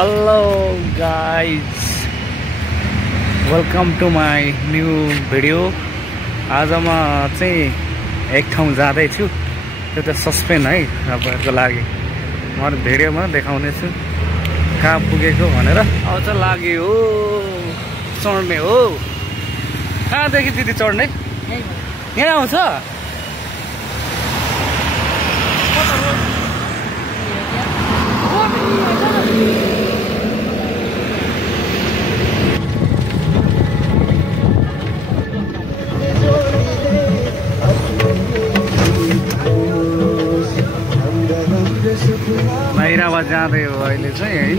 Hello guys, welcome to my new video. आज म चाहिँ एक ठाउँ जाँदै छु। त्यो त सस्पेन्स है तपाईहरुको लागि। म भिडियोमा देखाउने छु कहाँ पुगेको भनेर। अब चाहिँ लाग्यो हो चढ्ने हो। कहाँदेखि दिदी चढ्ने? यहाँ आउँछ? बाहिरबाट जाँदै हो अहिले चाहिँ हैन।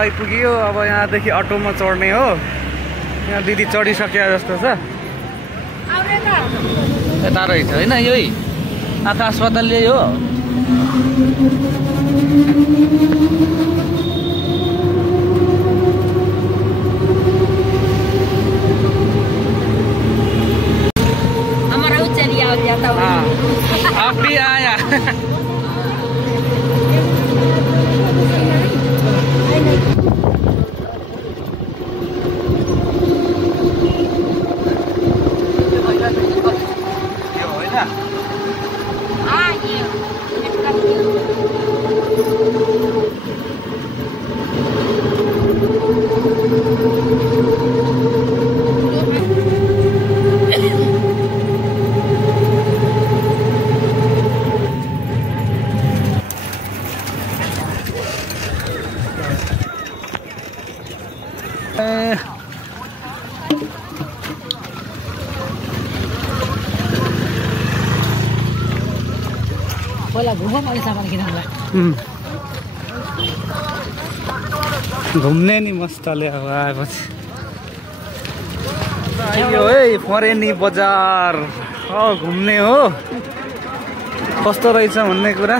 आइपुग्यो। अब यहाँदेखि अटोमा चढ्ने हो। यहाँ दिदी चढिसक्यो जस्तो छ। यता रहेछ हैन, यही आँखा अस्पताल यही हो। आप भी आया। घुम्ने नि मस्तले अब आएपछि आइयो है फरेनी बजार। घुम्ने हो कस्तो रहेछ भन्ने कुरा।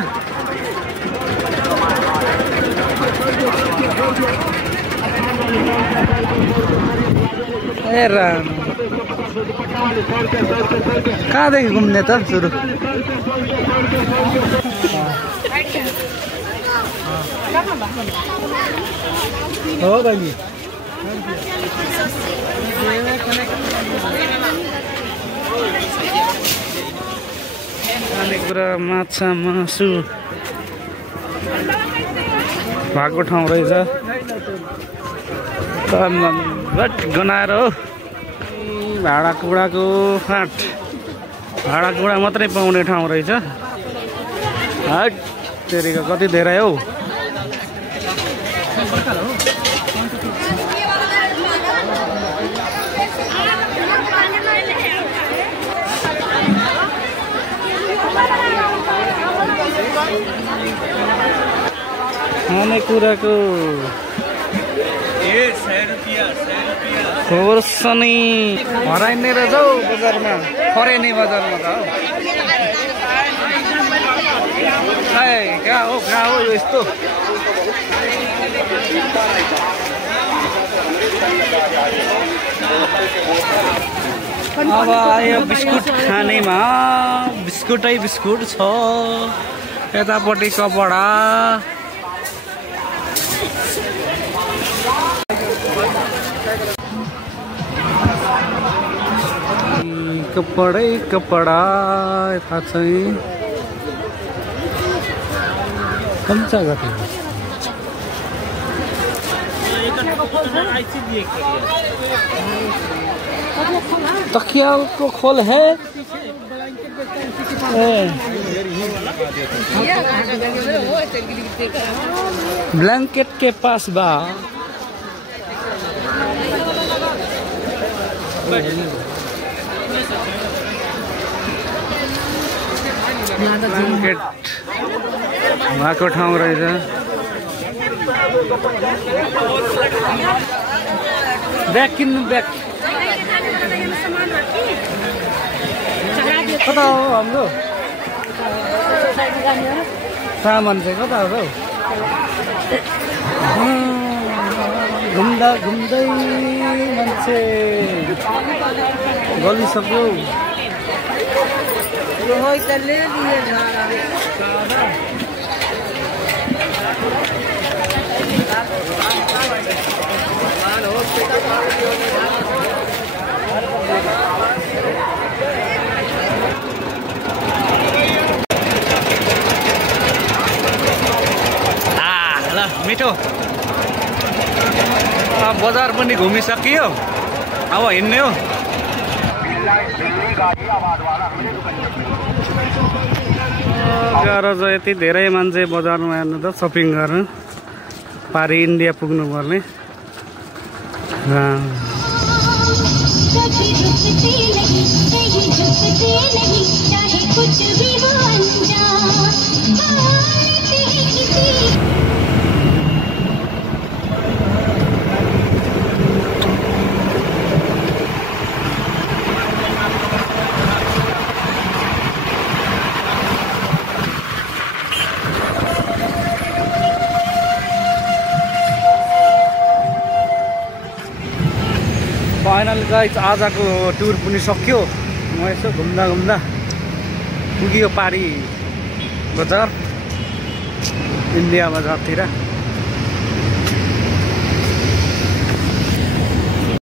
ए राम कहाँदेखि घुम्ने त सुरु? हो बहिनी खानेकुरा माछा मासु भएको ठाउँ रहेछ। गनाएर हो भाँडाकुँडाको फाँट। भाँडाकुँडा मात्रै पाउने ठाउँ रहेछ। हट तेरिको कति धेरै हौ। खानेकुराको खोर्सानी हराइने रहेछ हौ बजारमा। फरेनी बजारमा त हौ। कहाँ हो यो यस्तो? अब आयो बिस्कुट खानेमा। बिस्कुटै बिस्कुट छ। यतापट्टि कपडा। कपडै कपडा यता चाहिँ कम्चा गति। तकिया को खोल है। ब्लैंकेट के पास बा। ब्लैंकेट उहाँको ठाउँ रहेछ। ब्याग किन्नु ब्याग कता हो हाम्रो सामान चाहिँ कता हो हौ? घुम्दा घुम्दै मान्छे गलिसक्यो। ल मिठो बजार पनि घुमिसकियो, अब हिँड्ने हो। गाह्रो छ यति धेरै मान्छे बजारमा हेर्नु त सपिङ गर्नु। पारी इन्डिया पुग्नु पर्ने। फाइनल गाइस आजको टुर पनि सक्यो। म यसो घुम्दा घुम्दा पुग्यो पारी बजार, इन्डिया बजारतिर।